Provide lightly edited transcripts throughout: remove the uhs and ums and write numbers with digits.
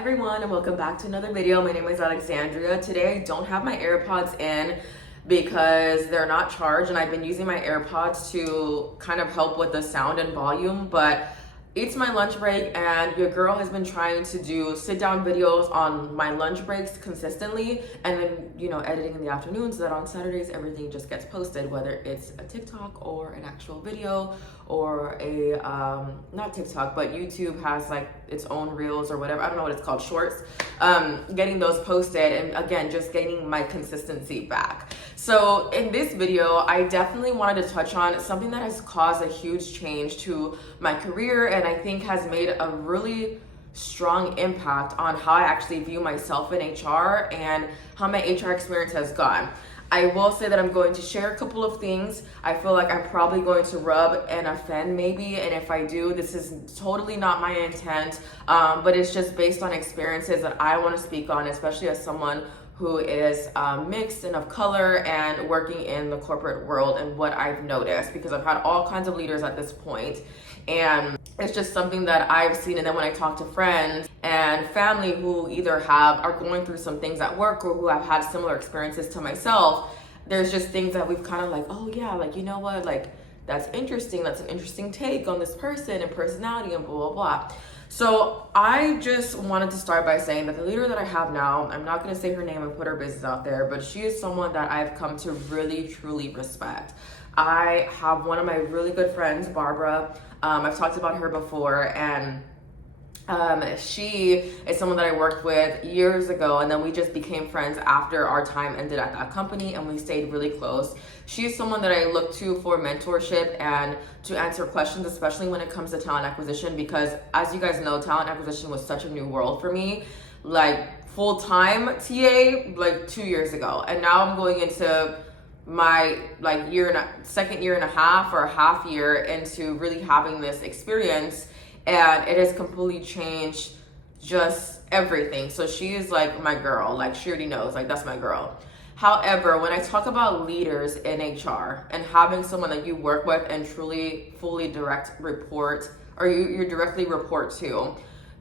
everyone, and welcome back to another video. My name is Alexandria. Today I don't have my AirPods in because they're not charged, and I've been using my AirPods to kind of help with the sound and volume, but it's my lunch break and your girl has been trying to do sit down videos on my lunch breaks consistently, and then editing in the afternoon so that on Saturdays everything just gets posted, whether it's a TikTok or an actual video or a not TikTok, but YouTube has like its own reels or whatever, I don't know what it's called, shorts, getting those posted, and again just gaining my consistency back. So in this video I definitely wanted to touch on something that has caused a huge change to my career, and I think has made a really strong impact on how I actually view myself in HR and how my HR experience has gone. I will say that I'm going to share a couple of things. I feel like I'm probably going to rub and offend maybe, and if I do, this is totally not my intent, but it's just based on experiences that I want to speak on, especially as someone who is mixed and of color and working in the corporate world, and what I've noticed, because I've had all kinds of leaders at this point, and it's just something that I've seen. And then when I talk to friends and family who either are going through some things at work or who have had similar experiences to myself, there's just things that we've kind of like, oh yeah, like, you know what, like that's interesting, that's an interesting take on this person and personality and blah blah blah. So I just wanted to start by saying that the leader that I have now, I'm not going to say her name and put her business out there, but she is someone that I've come to really truly respect. I have one of my really good friends, Barbara. I've talked about her before, and she is someone that I worked with years ago, and then we just became friends after our time ended at that company, and we stayed really close. She's someone that I look to for mentorship and to answer questions, especially when it comes to talent acquisition, because as you guys know, talent acquisition was such a new world for me, like full-time TA like 2 years ago, and now I'm going into my second year and a half or a half year into really having this experience, and it has completely changed just everything. So she is like my girl, like she already knows, like that's my girl. However, when I talk about leaders in HR and having someone that you work with and truly fully direct report, or you directly report to,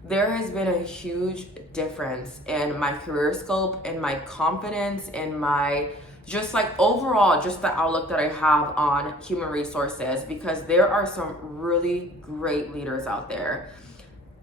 there has been a huge difference in my career scope, in my confidence, in my just like overall, just the outlook that I have on human resources, because there are some really great leaders out there.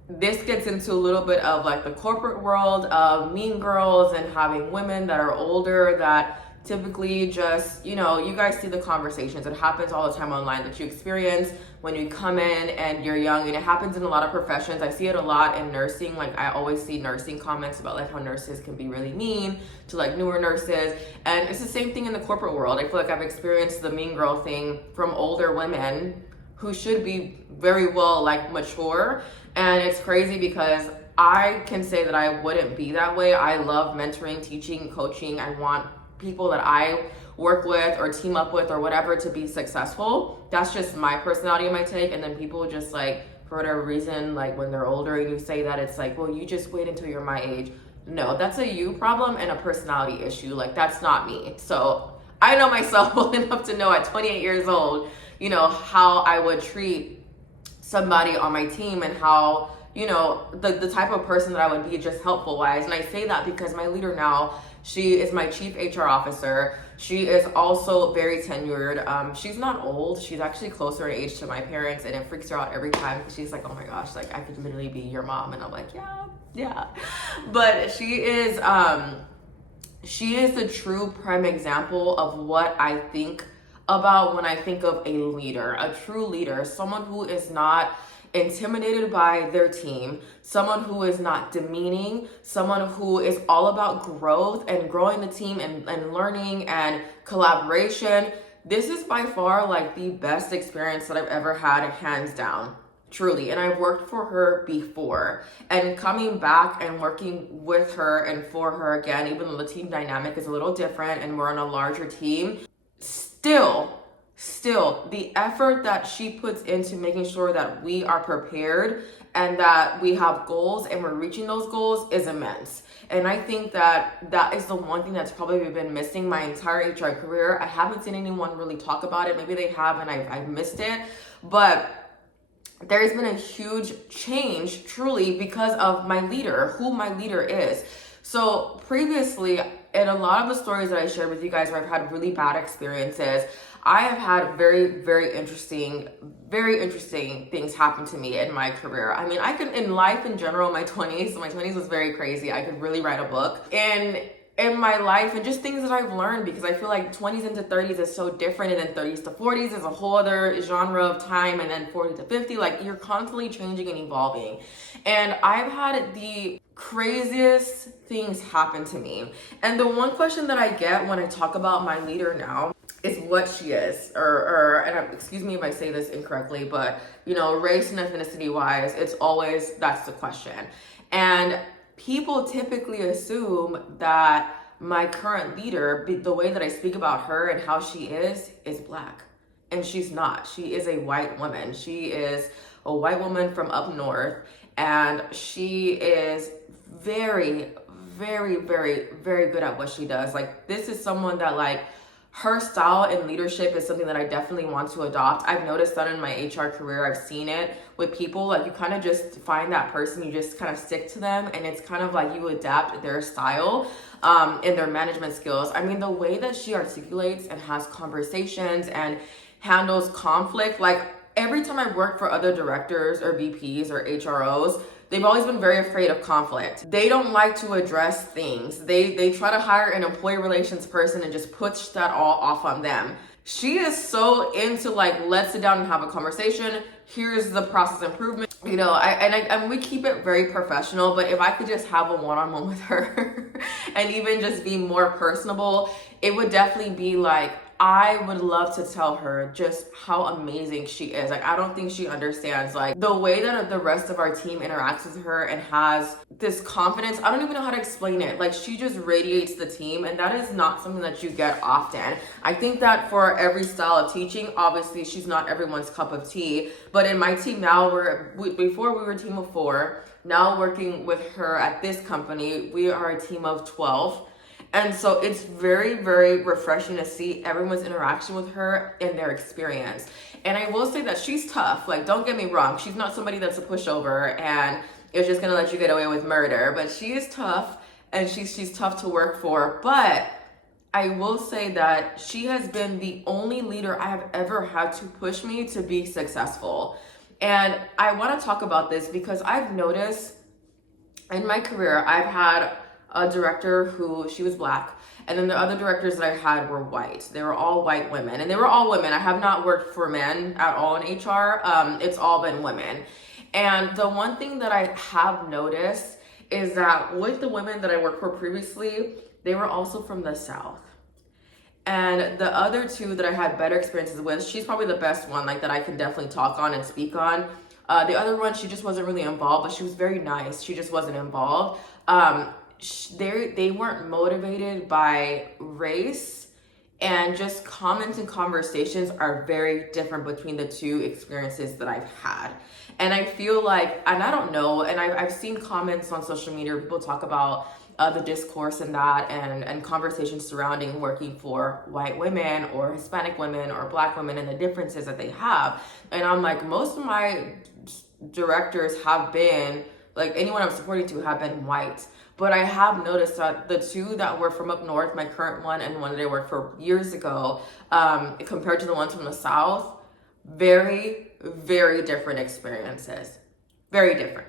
This gets into a little bit of like the corporate world of mean girls and having women that are older that typically just, you guys see the conversations. It happens all the time online that you experience when you come in and you're young, and it happens in a lot of professions. I see it a lot in nursing. Like I always see nursing comments about like how nurses can be really mean to like newer nurses, and it's the same thing in the corporate world. I feel like I've experienced the mean girl thing from older women who should be very well like mature, and it's crazy because I can say that I wouldn't be that way. I love mentoring, teaching, coaching. I want people that I work with or team up with or whatever to be successful. That's just my personality and my take. And then people just like, for whatever reason, like when they're older and you say that, it's like, well, you just wait until you're my age. No, that's a you problem and a personality issue. Like that's not me. So I know myself well enough to know at 28 years old, how I would treat somebody on my team, and how, the type of person that I would be just helpful wise. And I say that because my leader now, she is my chief HR officer. She is also very tenured. She's not old. She's actually closer in age to my parents, and it freaks her out every time because she's like, oh my gosh, like I could literally be your mom. And I'm like, yeah. But she is the true prime example of what I think about when I think of a leader, a true leader, someone who is not intimidated by their team, someone who is not demeaning, someone who is all about growth and growing the team and learning and collaboration. This is by far like the best experience that I've ever had, hands down, truly. And I've worked for her before, and coming back and working with her and for her again, even though the team dynamic is a little different and we're on a larger team, still the effort that she puts into making sure that we are prepared and that we have goals and we're reaching those goals is immense. And I think that is the one thing that's probably been missing my entire HR career. I haven't seen anyone really talk about it. Maybe they have and I've missed it, but there's been a huge change truly because of my leader, who my leader is. So previously, in a lot of the stories that I shared with you guys where I've had really bad experiences, I have had very interesting things happen to me in my career. I mean, in life in general, my 20s was very crazy. I could really write a book. And in my life and just things that I've learned, because I feel like 20s into 30s is so different, and then 30s to 40s is a whole other genre of time, and then 40 to 50, like you're constantly changing and evolving. And I've had the craziest things happen to me. And the one question that I get when I talk about my leader now is what she is, excuse me if I say this incorrectly, but race and ethnicity wise, it's always, that's the question. And people typically assume that my current leader, the way that I speak about her and how she is Black. And she's not. She is a white woman. She is a white woman from up north, and she is very good at what she does. Like, this is someone that, like, her style and leadership is something that I definitely want to adopt. I've noticed that in my HR career. I've seen it with people. Like, you kind of just find that person, you just kind of stick to them, and it's kind of like you adapt their style and their management skills. I mean, the way that she articulates and has conversations and handles conflict, like every time I've worked for other directors or VPs or HROs, they've always been very afraid of conflict. They don't like to address things. They try to hire an employee relations person and just push that all off on them. She is so into, like, let's sit down and have a conversation. Here's the process improvement. And we keep it very professional, but if I could just have a one-on-one with her and even just be more personable, it would definitely be like, I would love to tell her just how amazing she is. Like, I don't think she understands, like, the way that the rest of our team interacts with her and has this confidence. I don't even know how to explain it. Like, she just radiates the team, and that is not something that you get often. I think that for every style of teaching, obviously she's not everyone's cup of tea, but in my team now, before we were a team of 4, now working with her at this company, we are a team of 12. And so it's very refreshing to see everyone's interaction with her and their experience. And I will say that she's tough. Like, don't get me wrong. She's not somebody that's a pushover and is just going to let you get away with murder. But she is tough, and she's tough to work for. But I will say that she has been the only leader I have ever had to push me to be successful. And I want to talk about this because I've noticed in my career, I've had a director who, she was Black, and then the other directors that I had were white. They were all white women, and they were all women. I have not worked for men at all in HR. It's all been women. And the one thing that I have noticed is that with the women that I worked for previously, they were also from the South. And the other two that I had better experiences with, she's probably the best one, like, that I can definitely talk on and speak on. The other one, she just wasn't really involved, but she was very nice. She just wasn't involved. They weren't motivated by race, and just comments and conversations are very different between the two experiences that I've had. And I feel like, and I don't know, and I've seen comments on social media where people talk about the discourse and that, and conversations surrounding working for white women or Hispanic women or Black women and the differences that they have. And I'm like, most of my directors have been, like, anyone I'm supporting to have been white. But I have noticed that the two that were from up north, my current one and one that I worked for years ago, compared to the ones from the South, very different experiences. Very different.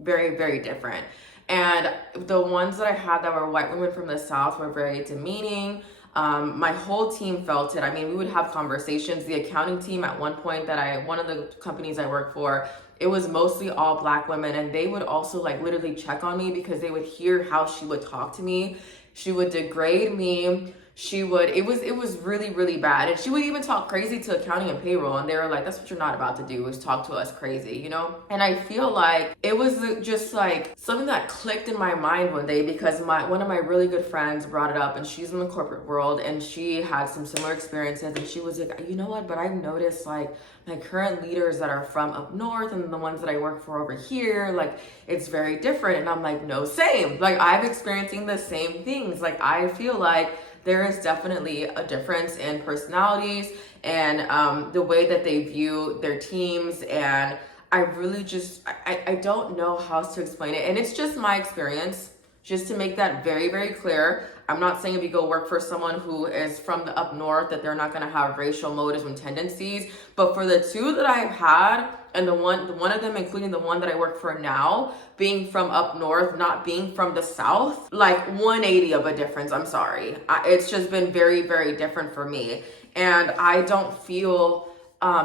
Very different. And the ones that I had that were white women from the South were very demeaning. My whole team felt it. I mean, we would have conversations. The accounting team at one point one of the companies I worked for, it was mostly all Black women, and they would also, like, literally check on me because they would hear how she would talk to me. She would degrade me. It was really bad. And she would even talk crazy to accounting and payroll, and they were like, that's what you're not about to do, is talk to us crazy, And I feel like it was just like something that clicked in my mind one day because one of my really good friends brought it up, and she's in the corporate world, and she had some similar experiences, and she was like, you know what, but I've noticed, like, my current leaders that are from up north and the ones that I work for over here, like, it's very different. And I'm like, no, same. Like, I'm experiencing the same things. Like, I feel like there is definitely a difference in personalities and the way that they view their teams. And I really just, I don't know how to explain it. And it's just my experience, just to make that very, very clear. I'm not saying if you go work for someone who is from the up north that they're not going to have racial motives and tendencies. But for the two that I've had, and the one of them, including the one that I work for now, being from up north, not being from the south, like 180 of a difference. I'm sorry. It's just been very, very different for me. And I don't feel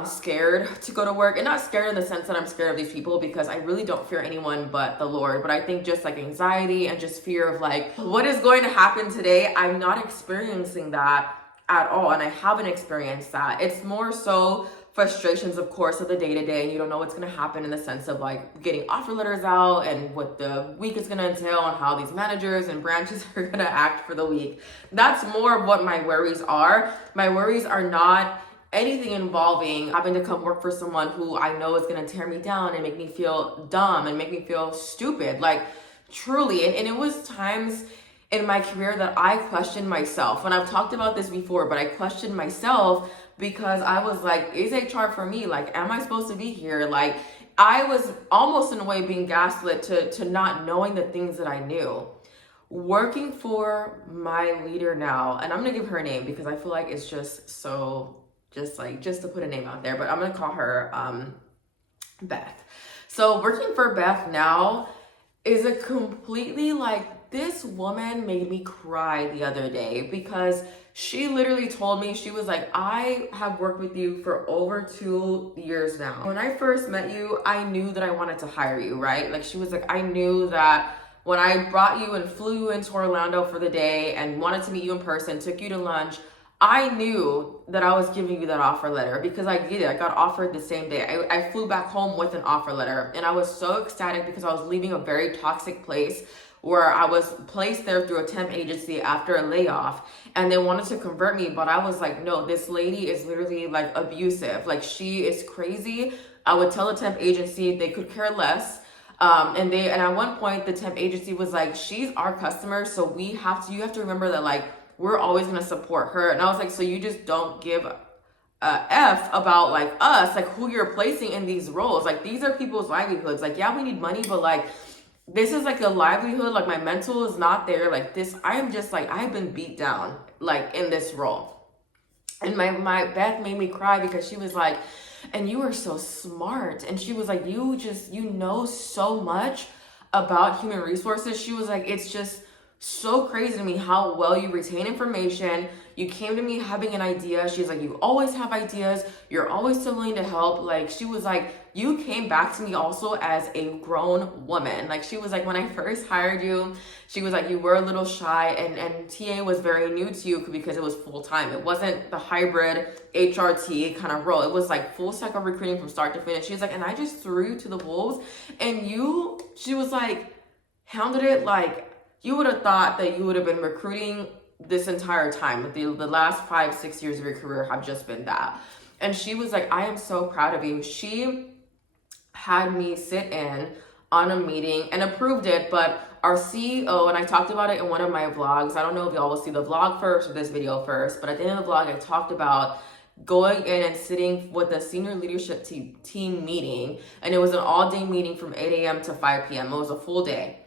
scared to go to work, and not scared in the sense that I'm scared of these people, because I really don't fear anyone but the Lord. But I think just like anxiety and just fear of like, what is going to happen today? I'm not experiencing that at all. And I haven't experienced that. It's more so frustrations, of course, of the day-to-day, and you don't know what's going to happen in the sense of like getting offer letters out and what the week is going to entail and how these managers and branches are going to act for the week. That's more of what my worries are. My worries are not anything involving having to come work for someone who I know is going to tear me down and make me feel dumb and make me feel stupid. Like, truly. And it was times in my career that I questioned myself. And I've talked about this before, but I questioned myself because I was like, is HR for me? Like, am I supposed to be here? Like, I was almost in a way being gaslit to not knowing the things that I knew. Working for my leader now, and I'm going to give her a name because I feel like it's just so, just to put a name out there, but I'm going to call her Beth. So working for Beth now is a completely like, this woman made me cry the other day because she literally told me, she was like, I have worked with you for over 2 years now. When I first met you, I knew that I wanted to hire you, right? Like, she was like, I knew that when I brought you and flew you into Orlando for the day and wanted to meet you in person, took you to lunch, I knew that I was giving you that offer letter because I did it. I got offered the same day. I flew back home with an offer letter, and I was so ecstatic because I was leaving a very toxic place where I was placed there through a temp agency after a layoff, and they wanted to convert me, but I was like, no, this lady is literally like abusive. Like, she is crazy. I would tell a temp agency, they could care less. And at one point the temp agency was like, she's our customer, so you have to remember that, like, we're always going to support her. And I was like, so you just don't give a F about like us, like who you're placing in these roles. Like, these are people's livelihoods. Like, yeah, we need money, but like, this is like a livelihood. Like, my mental is not there. Like, this, I am just like, I've been beat down like in this role. And my Beth made me cry because she was like, and you are so smart. And she was like, you know so much about human resources. She was like, it's just so crazy to me how well you retain information. You came to me having an idea. She's like, you always have ideas. You're always so willing to help. Like, she was like, you came back to me also as a grown woman. Like, she was like, when I first hired you, she was like, you were a little shy, and TA was very new to you because it was full time. It wasn't the hybrid HRT kind of role. It was like full cycle recruiting from start to finish. She's like, and I just threw you to the wolves, and she was like, handled it like, you would have thought that you would have been recruiting this entire time. The last 5-6 years of your career have just been that. And she was like, I am so proud of you. She had me sit in on a meeting and approved it, but our CEO, and I talked about it in one of my vlogs. I don't know if y'all will see the vlog first or this video first, but at the end of the vlog, I talked about going in and sitting with the senior leadership team meeting. And it was an all-day meeting from 8 a.m. to 5 p.m. It was a full day.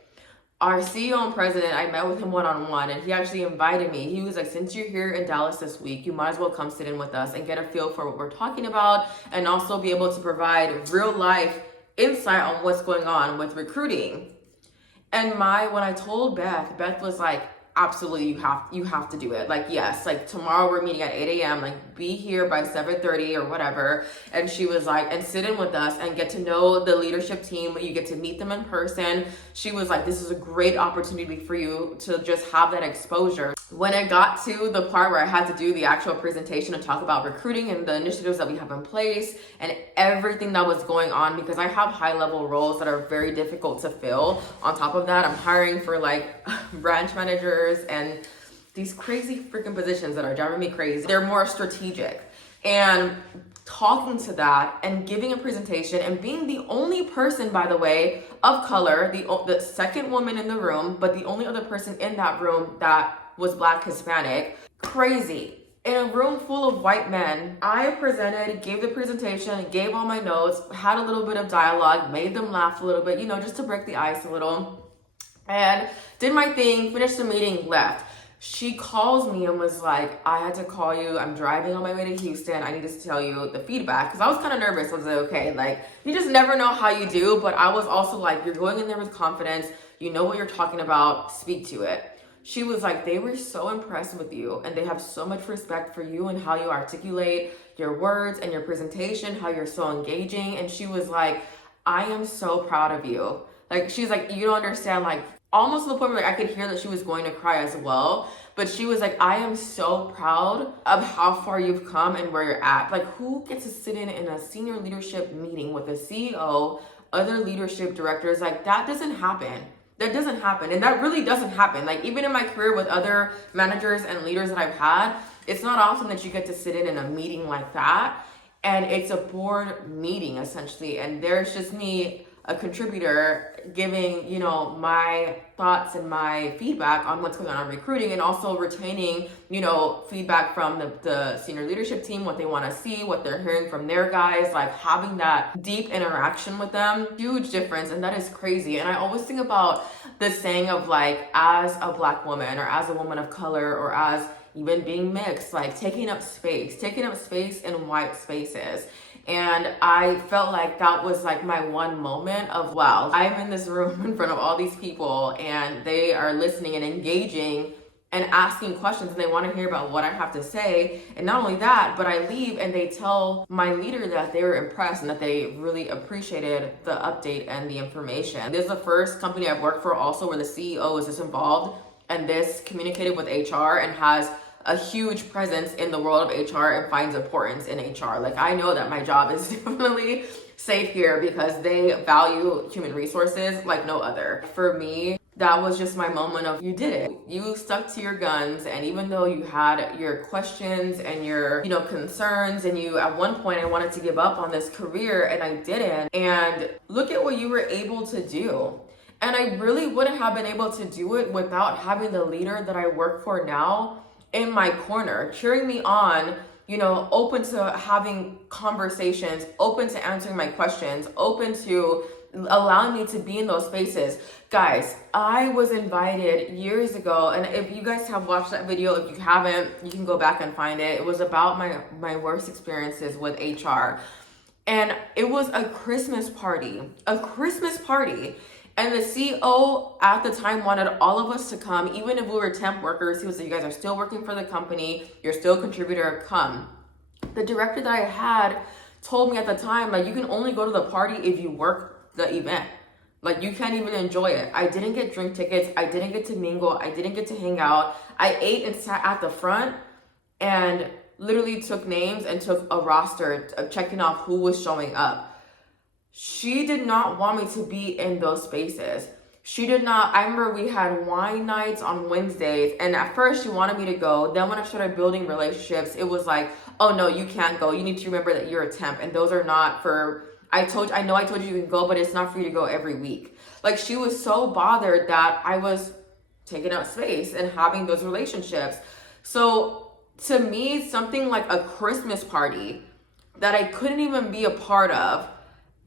Our CEO and president, I met with him one-on-one, and he actually invited me. He was like, since you're here in Dallas this week, you might as well come sit in with us and get a feel for what we're talking about, and also be able to provide real life insight on what's going on with recruiting. And when I told Beth was like, absolutely, you have to do it. Like, yes, like tomorrow we're meeting at 8 a.m. Like, be here by 7:30 or whatever. And she was like, and sit in with us and get to know the leadership team. You get to meet them in person. She was like, this is a great opportunity for you to just have that exposure. When it got to the part where I had to do the actual presentation and talk about recruiting and the initiatives that we have in place and everything that was going on, because I have high level roles that are very difficult to fill. On top of that, I'm hiring for like branch managers and these crazy freaking positions that are driving me crazy. They're more strategic. And talking to that and giving a presentation and being the only person, by the way, of color, the second woman in the room, but the only other person in that room that was Black Hispanic, crazy. in a room full of white men. I presented, gave the presentation, gave all my notes, had a little bit of dialogue, made them laugh a little bit, you know, just to break the ice a little, and did my thing, finished the meeting, left. She calls me and was like, I had to call you. I'm driving on my way to Houston. I need to tell you the feedback. Because I was kind of nervous. I was like, okay, like, you just never know how you do. But I was also like, you're going in there with confidence. You know what you're talking about. Speak to it. She was like, they were so impressed with you. And they have so much respect for you and how you articulate your words and your presentation, how you're so engaging. And she was like, I am so proud of you. Like, she's like, you don't understand, like, almost to the point where like, I could hear that she was going to cry as well. But she was like, I am so proud of how far you've come and where you're at. Like, who gets to sit in a senior leadership meeting with a CEO, other leadership directors? Like, that doesn't happen. That doesn't happen. And that really doesn't happen. Like, even in my career with other managers and leaders that I've had, it's not often that you get to sit in a meeting like that. And it's a board meeting, essentially. And there's just me, a contributor, giving, you know, my thoughts and my feedback on what's going on in recruiting, and also retaining, you know, feedback from the senior leadership team, what they want to see, what they're hearing from their guys, like having that deep interaction with them. Huge difference. And that is crazy. And I always think about the saying of like, as a Black woman or as a woman of color or as even being mixed, like taking up space in white spaces. And I felt like that was like my one moment of, wow, I'm in this room in front of all these people and they are listening and engaging and asking questions, and they want to hear about what I have to say. And not only that, but I leave and they tell my leader that they were impressed and that they really appreciated the update and the information. This is the first company I've worked for also where the CEO is just involved and this communicated with HR and has a huge presence in the world of HR and finds importance in HR. Like, I know that my job is definitely safe here because they value human resources like no other. For me, that was just my moment of, you did it. You stuck to your guns, and even though you had your questions and your, you know, concerns, and you, at one point I wanted to give up on this career and I didn't. And look at what you were able to do. And I really wouldn't have been able to do it without having the leader that I work for now in my corner, cheering me on, you know, open to having conversations, open to answering my questions, open to allowing me to be in those spaces. Guys, I was invited years ago, and if you guys have watched that video, if you haven't, you can go back and find it. It was about my worst experiences with HR. And it was a Christmas party. And the CEO at the time wanted all of us to come, even if we were temp workers. He was like, you guys are still working for the company. You're still a contributor, come. The director that I had told me at the time, like, you can only go to the party if you work the event. Like, you can't even enjoy it. I didn't get drink tickets. I didn't get to mingle. I didn't get to hang out. I ate and sat at the front and literally took names and took a roster of checking off who was showing up. She did not want me to be in those spaces. She did not. I remember we had wine nights on Wednesdays, and at first she wanted me to go. Then when I started building relationships, it was like, oh no, you can't go. You need to remember that you're a temp, and those are not for, I know I told you you can go, but it's not for you to go every week. Like, she was so bothered that I was taking up space and having those relationships. So to me, something like a Christmas party that I couldn't even be a part of,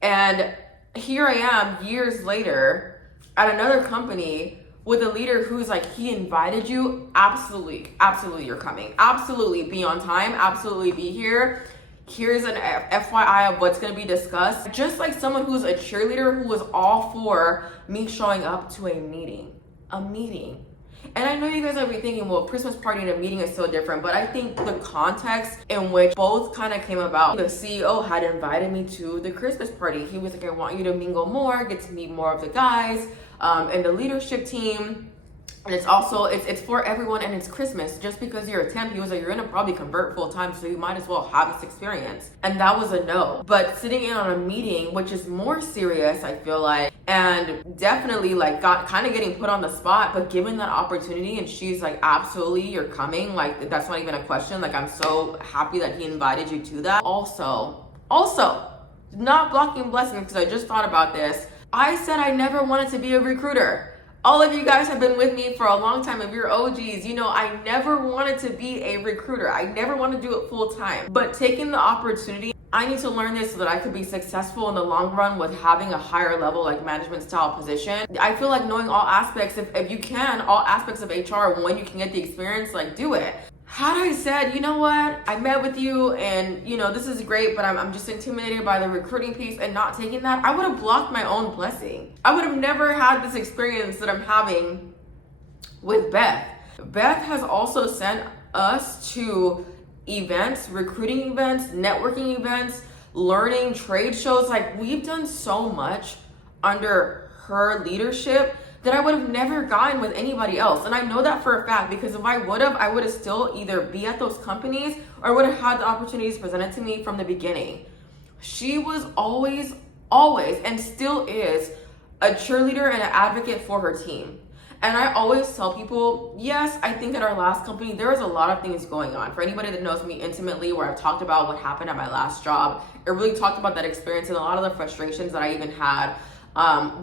and here I am years later at another company with a leader who's like, he invited you, absolutely you're coming, absolutely be on time, absolutely be here. Here's an FYI of what's going to be discussed. Just like someone who's a cheerleader who was all for me showing up to a meeting. And I know you guys will be thinking, well, Christmas party and a meeting is so different, but I think the context in which both kind of came about, the CEO had invited me to the Christmas party. He was like, I want you to mingle more, get to meet more of the guys and the leadership team. And it's also, it's for everyone, and it's Christmas. Just because you're a temp, he was like, you're gonna probably convert full time, so you might as well have this experience. And that was a no. But sitting in on a meeting, which is more serious, I feel like, and definitely like got kind of getting put on the spot, but given that opportunity, and she's like, absolutely, you're coming. Like, that's not even a question. Like, I'm so happy that he invited you to that. Also, not blocking blessings, because I just thought about this. I said I never wanted to be a recruiter. All of you guys have been with me for a long time. If you're OGs, you know I never wanted to be a recruiter. I never wanted to do it full time. But taking the opportunity, I need to learn this so that I could be successful in the long run with having a higher level like management style position. I feel like knowing all aspects, if you can, all aspects of HR, when you can get the experience, like do it. Had I said, you know what, I met with you and you know this is great, but I'm just intimidated by the recruiting piece and not taking that, I would have blocked my own blessing. I would have never had this experience that I'm having with Beth. Beth has also sent us to events, recruiting events, networking events, learning trade shows. Like we've done so much under her leadership that I would have never gotten with anybody else. And I know that for a fact because if I would have still either be at those companies or I would have had the opportunities presented to me from the beginning. She was always, and still is a cheerleader and an advocate for her team. And I always tell people, yes, I think at our last company, there was a lot of things going on. For anybody that knows me intimately, where I've talked about what happened at my last job, it really talked about that experience and a lot of the frustrations that I even had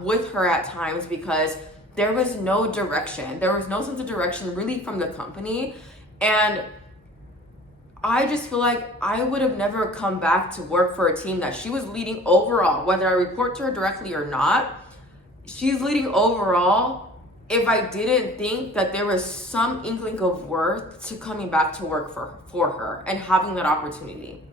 with her at times because there was no direction. There was no sense of direction really from the company. And I just feel like I would have never come back to work for a team that she was leading overall, whether I report to her directly or not. She's leading overall. If I didn't think that there was some inkling of worth to coming back to work for her and having that opportunity.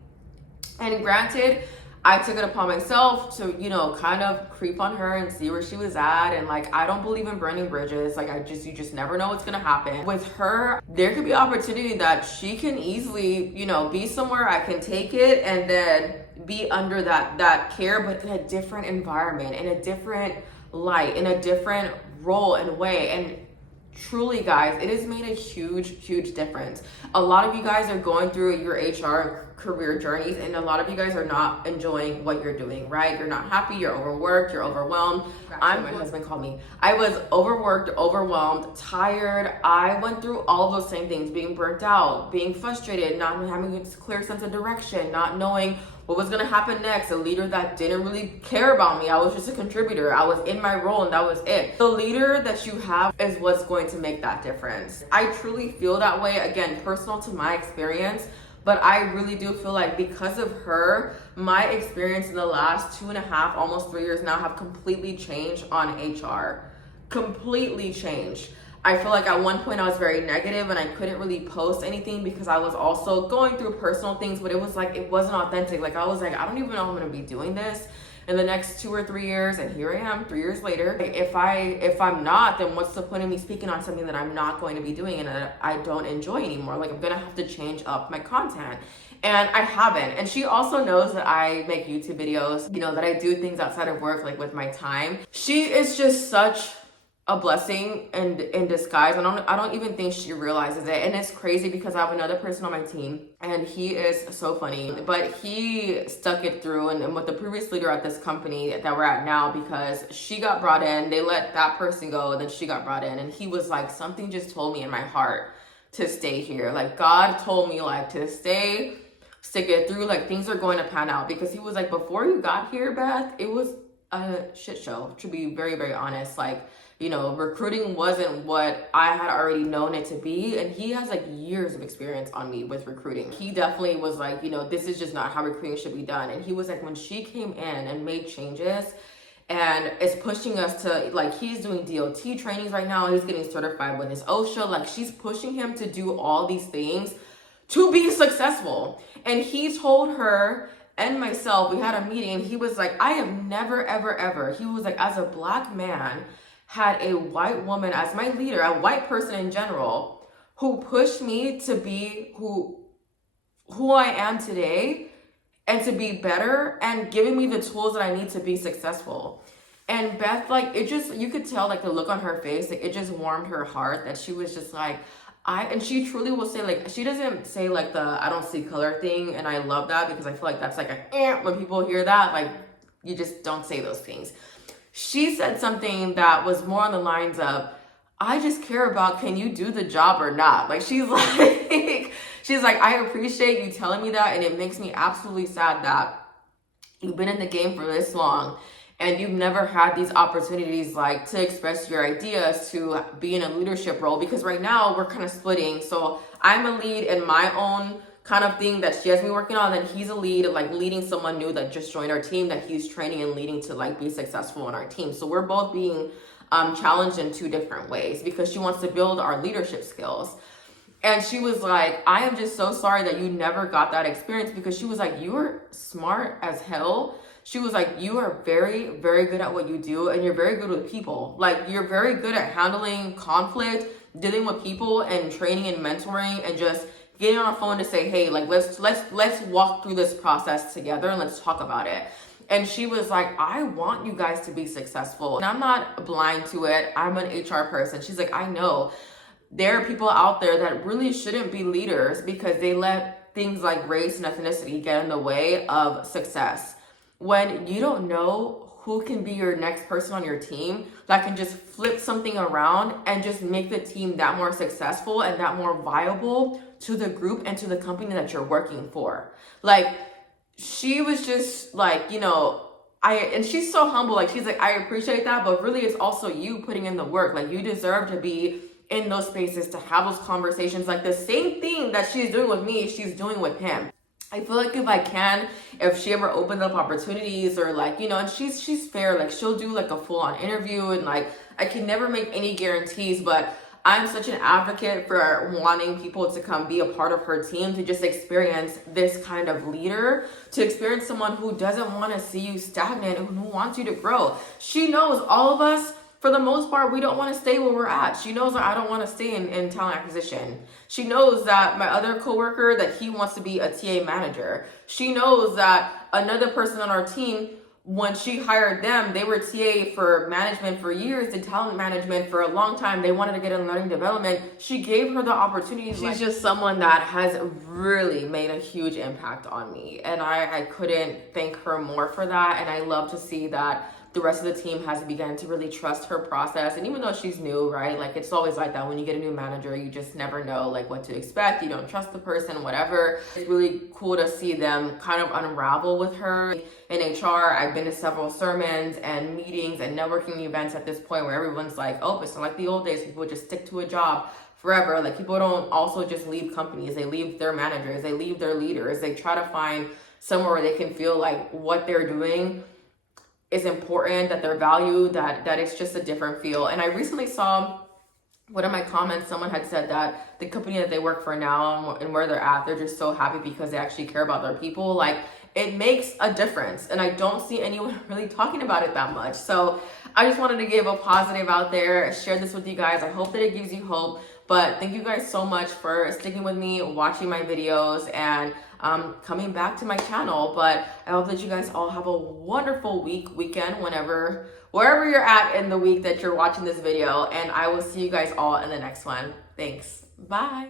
And granted, I took it upon myself to, you know, kind of creep on her and see where she was at. And like, I don't believe in burning bridges. Like you just never know what's going to happen. With her, there could be opportunity that she can easily, you know, be somewhere I can take it and then be under that care, but in a different environment, in a different light, in a different role and way. And truly guys, it has made a huge difference. A lot of you guys are going through your HR career journeys and a lot of you guys are not enjoying what you're doing, right? You're not happy, you're overworked, you're overwhelmed. My husband called me. I was overworked, overwhelmed, tired. I went through all of those same things, being burnt out, being frustrated, not having a clear sense of direction, not knowing what was gonna happen next, a leader that didn't really care about me. I was just a contributor. I was in my role and that was it. The leader that you have is what's going to make that difference. I truly feel that way, again, personal to my experience, but I really do feel like because of her, my experience in the last 2.5, almost 3 years now have completely changed on HR. Completely changed. I feel like at one point I was very negative and I couldn't really post anything because I was also going through personal things, but it was like, it wasn't authentic. Like I was like, I don't even know I'm gonna be doing this in the next 2 or 3 years. And here I am 3 years later. If I'm not, then what's the point of me speaking on something that I'm not going to be doing and that I don't enjoy anymore? Like I'm gonna have to change up my content. And I haven't. And she also knows that I make YouTube videos, you know, that I do things outside of work, like with my time. She is just such a blessing and in disguise. I don't even think she realizes it. And it's crazy because I have another person on my team and he is so funny, but he stuck it through and with the previous leader at this company that we're at now, because she got brought in, they let that person go and then she got brought in and he was like, something just told me in my heart to stay here. Like God told me like to stay, stick it through, like things are going to pan out, because he was like, before you got here, Beth, it was a shit show, to be very honest. Like, you know, recruiting wasn't what I had already known it to be. And he has like years of experience on me with recruiting. He definitely was like, you know, this is just not how recruiting should be done. And he was like, when she came in and made changes and is pushing us to, like, he's doing DOT trainings right now. He's getting certified with his OSHA. Like, she's pushing him to do all these things to be successful. And he told her and myself, we had a meeting, and he was like, I have never, ever, he was like, as a Black man, had a white woman as my leader, a white person in general, who pushed me to be who I am today and to be better and giving me the tools that I need to be successful. And Beth, like, it just, you could tell like the look on her face, like it just warmed her heart that she was just like, and she truly will say, like, she doesn't say like the I don't see color thing, and I love that because I feel like that's like when people hear that, like, you just don't say those things. She said something that was more on the lines of, I just care about, can you do the job or not? Like, she's like, I appreciate you telling me that, and it makes me absolutely sad that you've been in the game for this long and you've never had these opportunities like to express your ideas, to be in a leadership role, because right now we're kind of splitting. So I'm a lead in my own kind of thing that she has me working on, and he's a lead, like leading someone new that just joined our team that he's training and leading to like be successful in our team. So we're both being challenged in two different ways because she wants to build our leadership skills. And she was like, I am just so sorry that you never got that experience, because she was like, you are smart as hell. She was like, you are very, very good at what you do, and you're very good with people. Like, you're very good at handling conflict, dealing with people, and training and mentoring, and just getting on a phone to say, hey, like, let's walk through this process together and let's talk about it. And she was like, I want you guys to be successful. And I'm not blind to it. I'm an HR person. She's like, I know there are people out there that really shouldn't be leaders because they let things like race and ethnicity get in the way of success. When you don't know who can be your next person on your team that can just flip something around and just make the team that more successful and that more viable to the group and to the company that you're working for. Like, she was just like, you know, and she's so humble. Like, she's like, I appreciate that, but really it's also you putting in the work. Like, you deserve to be in those spaces, to have those conversations. Like, the same thing that she's doing with me, she's doing with him. I feel like if she ever opens up opportunities, or like, you know, and she's fair, like she'll do like a full-on interview, and like, I can never make any guarantees, but I'm such an advocate for wanting people to come be a part of her team, to just experience this kind of leader, to experience someone who doesn't want to see you stagnant, who wants you to grow. She knows all of us, for the most part, we don't want to stay where we're at. She knows that I don't want to stay in talent acquisition. She knows that my other coworker, that he wants to be a TA manager. She knows that another person on our team, when she hired them, they were TA for management for years, did talent management for a long time. They wanted to get in learning development. She gave her the opportunity. She's just someone that has really made a huge impact on me. And I couldn't thank her more for that. And I love to see that the rest of the team has begun to really trust her process. And even though she's new, right? Like, it's always like that. When you get a new manager, you just never know like what to expect. You don't trust the person, whatever. It's really cool to see them kind of unravel with her. In HR, I've been to several sermons and meetings and networking events at this point where everyone's like, oh, it's not like the old days. People just stick to a job forever. Like, people don't also just leave companies. They leave their managers. They leave their leaders. They try to find somewhere where they can feel like what they're doing is important, that they're valued, that it's just a different feel. And I recently saw one of my comments, someone had said that the company that they work for now and where they're at, they're just so happy because they actually care about their people. Like, it makes a difference, and I don't see anyone really talking about it that much. So I just wanted to give a positive out there, share this with you guys. I hope that it gives you hope. But thank you guys so much for sticking with me, watching my videos, and coming back to my channel. But I hope that you guys all have a wonderful weekend, wherever you're at in the week that you're watching this video. And I will see you guys all in the next one. Thanks. Bye.